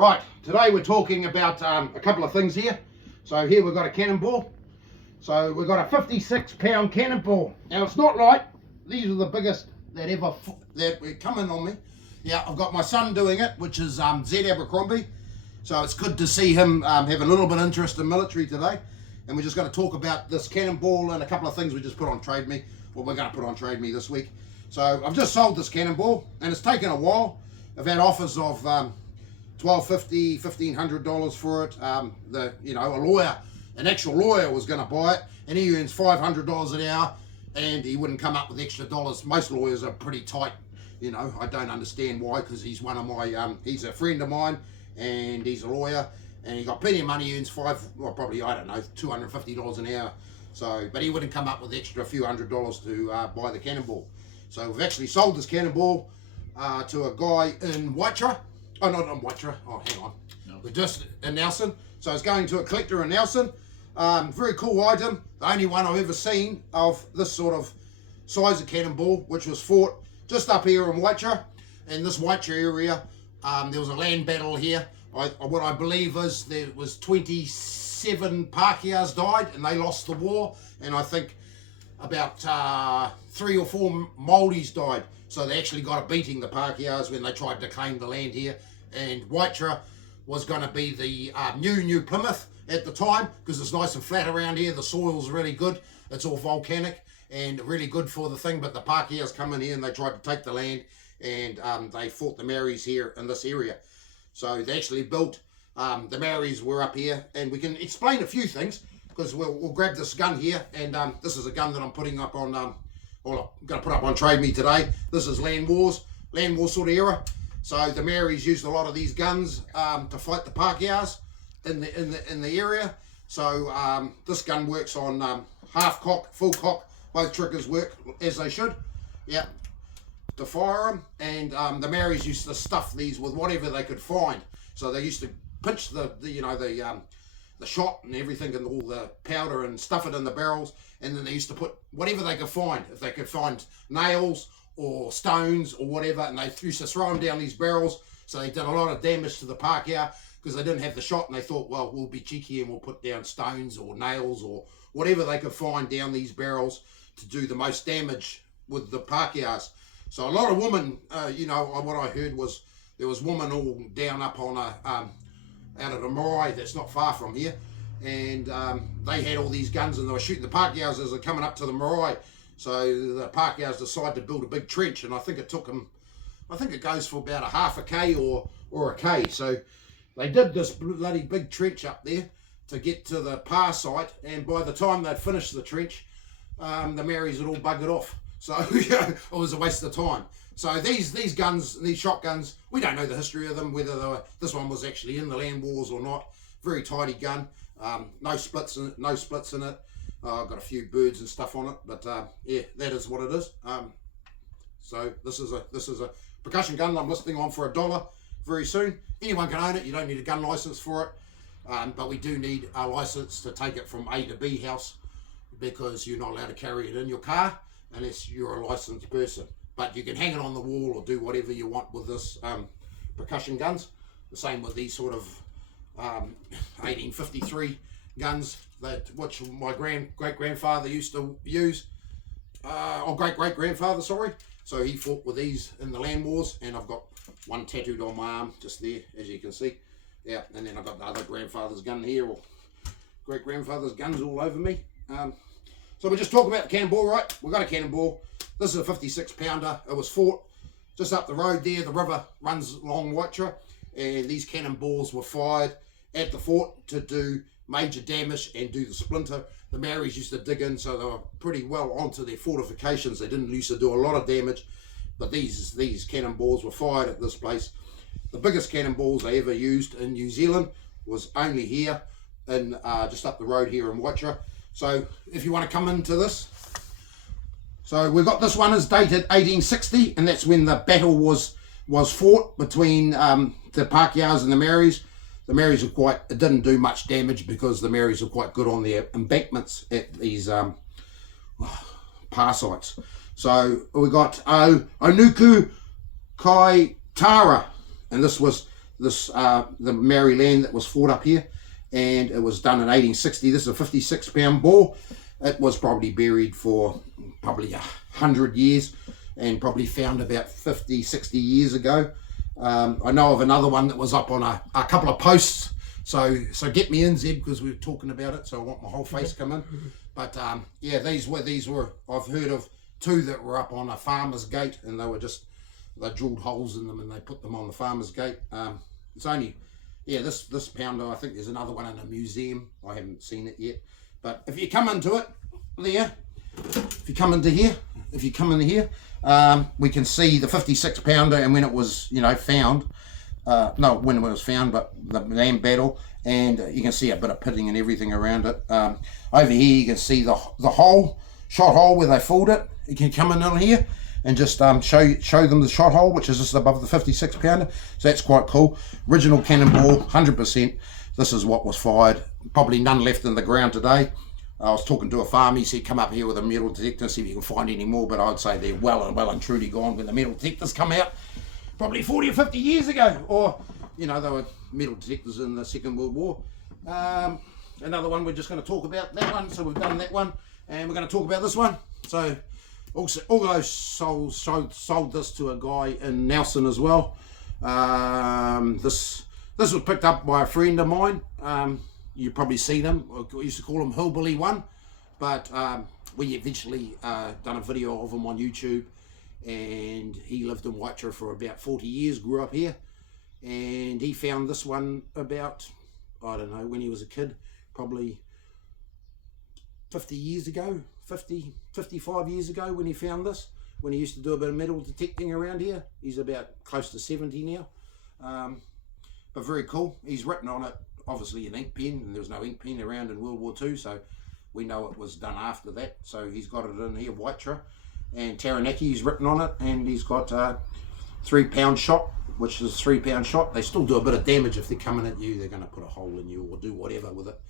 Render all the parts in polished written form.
Right, today we're talking about a couple of things here. So here we've got a cannonball. So we've got a 56-pound cannonball. Now it's not like these are the biggest that were coming on me. Yeah, I've got my son doing it, which is Zed Abercrombie. So it's good to see him have a little bit of interest in military today. And we're just going to talk about this cannonball and a couple of things we just put on Trade Me. Well, we're going to put on Trade Me this week. So I've just sold this cannonball, and it's taken a while. I've had offers of $1,250, $1,500 for it. An actual lawyer was going to buy it, and he earns $500 an hour, and he wouldn't come up with extra dollars. Most lawyers are pretty tight. I don't understand why, because he's one of my, he's a friend of mine, and he's a lawyer, and he got plenty of money. He earns $250 an hour. So, but he wouldn't come up with extra few $100s to buy the cannonball. So we've actually sold this cannonball to a guy in Waitara. Oh, not in Waitara. Oh, hang on. No. We're just in Nelson. So it's going to a collector in Nelson. Very cool item. The only one I've ever seen of this sort of size of cannonball, which was fought just up here in Waitara. In this Waitara area, there was a land battle here. What I believe is there was 27 Pākehās died, and they lost the war. And I think about 3 or 4 Māoris died. So they actually got a beating, the Pākehās, when they tried to claim the land here. And Waitara was going to be the New Plymouth at the time, because it's nice and flat around here. The soil's really good. It's all volcanic and really good for the thing. But the Pākehās come in here and they tried to take the land, and they fought the Maoris here in this area. So they actually built, the Maoris were up here, and we can explain a few things, because we'll grab this gun here, and this is a gun that I'm putting up on, I'm going to put up on Trade Me today. This is Land War sort of era. So the Maoris used a lot of these guns to fight the Pākehās in the area. So this gun works on half cock, full cock. Both triggers work as they should. Yeah, to fire them. And the Maoris used to stuff these with whatever they could find. So they used to pinch the shot and everything and all the powder and stuff it in the barrels, and then they used to put whatever they could find. If they could find nails or stones or whatever, and they used to throw them down these barrels. So they did a lot of damage to the Pākehā, because they didn't have the shot, and they thought, well, we'll be cheeky and we'll put down stones or nails or whatever they could find down these barrels to do the most damage with the Pākehās. So a lot of women, what I heard was there was women all down up on out of the marae that's not far from here, and they had all these guns, and they were shooting the Pākehās as they're coming up to the marae. So the Pākehās decided to build a big trench, and I think it took them, I think it goes for about a half a K or a K. So they did this bloody big trench up there to get to the PA site, and by the time they'd finished the trench, the Maoris had all buggered off. So it was a waste of time. So these guns, these shotguns, we don't know the history of them, whether this one was actually in the land wars or not. Very tidy gun, no splits in it. Got a few birds and stuff on it, but yeah, that is what it is. So this is a percussion gun I'm listing on for $1 very soon. Anyone can own it. You don't need a gun license for it, but we do need a license to take it from A to B house, because you're not allowed to carry it in your car unless you're a licensed person. But you can hang it on the wall or do whatever you want with this percussion guns. The same with these sort of 1853 guns which my great-grandfather used to use. Great-great-grandfather, sorry. So he fought with these in the land wars, and I've got one tattooed on my arm just there, as you can see. Yeah, and then I've got the other grandfather's gun here, or great-grandfather's guns all over me. So we're just talking about the cannonball, right? We've got a cannonball. This is a 56-pounder. It was fought just up the road there. The river runs along Waitara, and these cannonballs were fired at the fort to do major damage and do the splinter. The Maoris used to dig in, so they were pretty well onto their fortifications. They didn't used to do a lot of damage, but these cannonballs were fired at this place. The biggest cannonballs I ever used in New Zealand was only here, in just up the road here in Waitara. So if you want to come into this, so we've got this one is dated 1860, and that's when the battle was fought between the Pākehās and the Maoris. The Maoris it didn't do much damage, because the Maoris were quite good on their embankments at these PA sites. So we got Onuku Kai Tara, and this was this the Maori land that was fought up here, and it was done in 1860. This is a 56-pound ball. It was probably buried for probably 100 years and probably found about 50, 60 years ago. I know of another one that was up on a couple of posts. So get me in, Zed, because we were talking about it. So I want my whole face come in. But yeah, these were I've heard of 2 that were up on a farmer's gate, and they drilled holes in them and they put them on the farmer's gate. It's only, yeah, this pounder. I think there's another one in a museum. I haven't seen it yet. But if you come into it, there, if you come into here, we can see the 56-pounder and when it was, found. Not when it was found, but the land battle, and you can see a bit of pitting and everything around it. Over here, you can see the hole, shot hole where they filled it. You can come in on here and just show them the shot hole, which is just above the 56-pounder. So that's quite cool. Original Cannonball, 100%. This is what was fired. Probably none left in the ground today. I was talking to a farmer. He said, come up here with a metal detector, see if you can find any more. But I'd say they're well and truly gone when the metal detectors come out. Probably 40 or 50 years ago. Or, they were metal detectors in the Second World War. Another one, we're just going to talk about that one. So we've done that one. And we're going to talk about this one. So also sold this to a guy in Nelson as well. This was picked up by a friend of mine. You probably seen him. I used to call him Hillbilly One, but we eventually done a video of him on YouTube, and he lived in Waitara for about 40 years, grew up here, and he found this one about, I don't know, when he was a kid, probably 50 years ago, 55 years ago when he found this, when he used to do a bit of metal detecting around here. He's about close to 70 now, but very cool. He's written on it, obviously an ink pen, and there was no ink pen around in World War II, so we know it was done after that. So he's got it in here, Waitara, and Taranaki, he's written on it, and he's got a 3-pound shot, which is a 3-pound shot. They still do a bit of damage. If they're coming at you, they're going to put a hole in you or do whatever with it.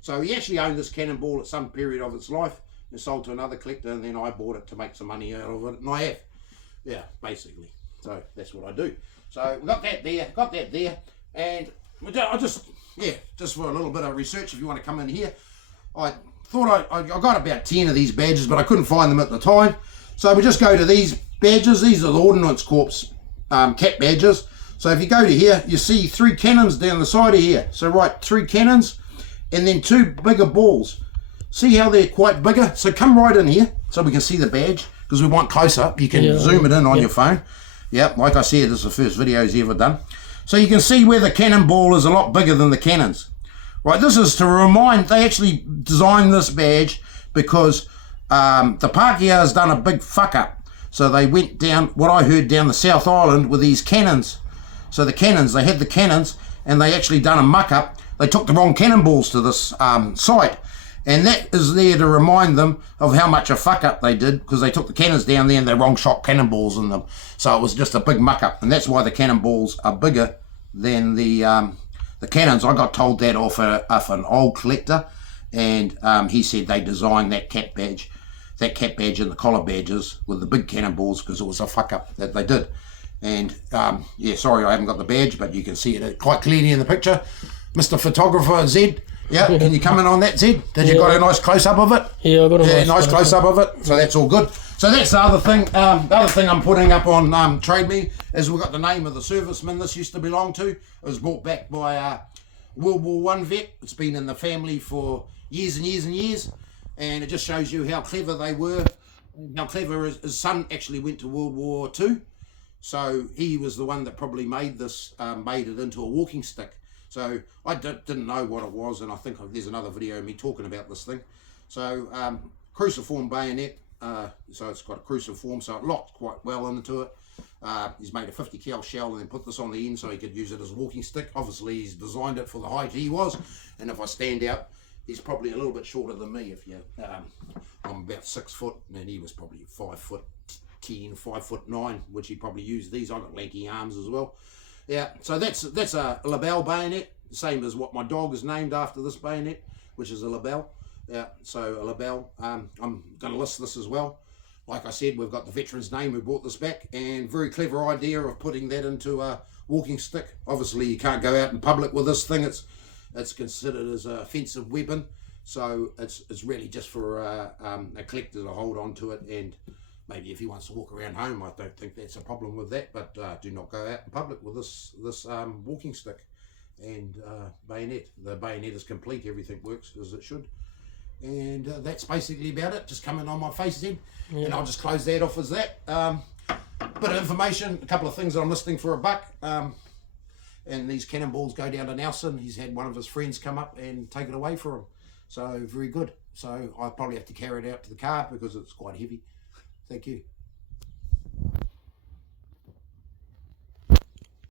So he actually owned this Cannonball at some period of its life and sold to another collector, and then I bought it to make some money out of it, and I have. Yeah, basically. So that's what I do. So we got that there, and I just for a little bit of research, if you want to come in here, I thought I got about 10 of these badges, but I couldn't find them at the time. So we just go to these badges. These are the Ordnance Corps cap badges. So if you go to here, you see 3 cannons down the side of here. So right, 3 cannons, and then 2 bigger balls. See how they're quite bigger? So come right in here so we can see the badge, because we want close up. You can zoom it in on your phone. Yeah, like I said, this is the first video he's ever done. So you can see where the Cannonball is a lot bigger than the cannons. Right, this is to remind, they actually designed this badge because the Pākehā has done a big fuck up. So they went down, what I heard, down the South Island with these cannons. So the cannons, they had the cannons, and they actually done a muck up. They took the wrong cannonballs to this site. And that is there to remind them of how much a fuck up they did, because they took the cannons down there and they wrong shot cannonballs in them. So it was just a big muck up, and that's why the cannonballs are bigger than the cannons. I got told that off an old collector, and he said they designed that cap badge and the collar badges with the big cannonballs because it was a fuck up that they did. And yeah, sorry I haven't got the badge, but you can see it quite clearly in the picture. Mr. Photographer Zed, yeah, can you come in on that, Zed? Did you got a nice close up of it? Yeah, I got a nice close up of it. So that's all good. So that's the other thing. The other thing I'm putting up on Trade Me is we've got the name of the serviceman this used to belong to. It was brought back by a World War I vet. It's been in the family for years and years and years, and it just shows you how clever they were. How clever his son actually went to World War II. So he was the one that probably made this, made it into a walking stick. So I didn't know what it was, and I think there's another video of me talking about this thing. So cruciform bayonet, so it's got a cruciform, so it locked quite well into it. He's made a 50 cal shell and then put this on the end so he could use it as a walking stick. Obviously he's designed it for the height he was, and if I stand out, he's probably a little bit shorter than me. If you, I'm about 6 foot, and he was probably 5'10", 5'9", which he probably used these. I've got lanky arms as well. Yeah, so that's a label bayonet, same as what my dog is named after, this bayonet, which is a label. Yeah, so a label. I'm going to list this as well. Like I said, we've got the veteran's name who brought this back, and very clever idea of putting that into a walking stick. Obviously, you can't go out in public with this thing. It's considered as an offensive weapon, so it's really just for a collector to hold on to it, and maybe if he wants to walk around home, I don't think that's a problem with that. But do not go out in public with this walking stick and bayonet. The bayonet is complete. Everything works as it should. And that's basically about it. Just coming on my face then, and I'll just close that off as that. Bit of information, a couple of things that I'm listing for $1. And these Cannonballs go down to Nelson. He's had one of his friends come up and take it away for him. So very good. So I probably have to carry it out to the car because it's quite heavy. Thank you.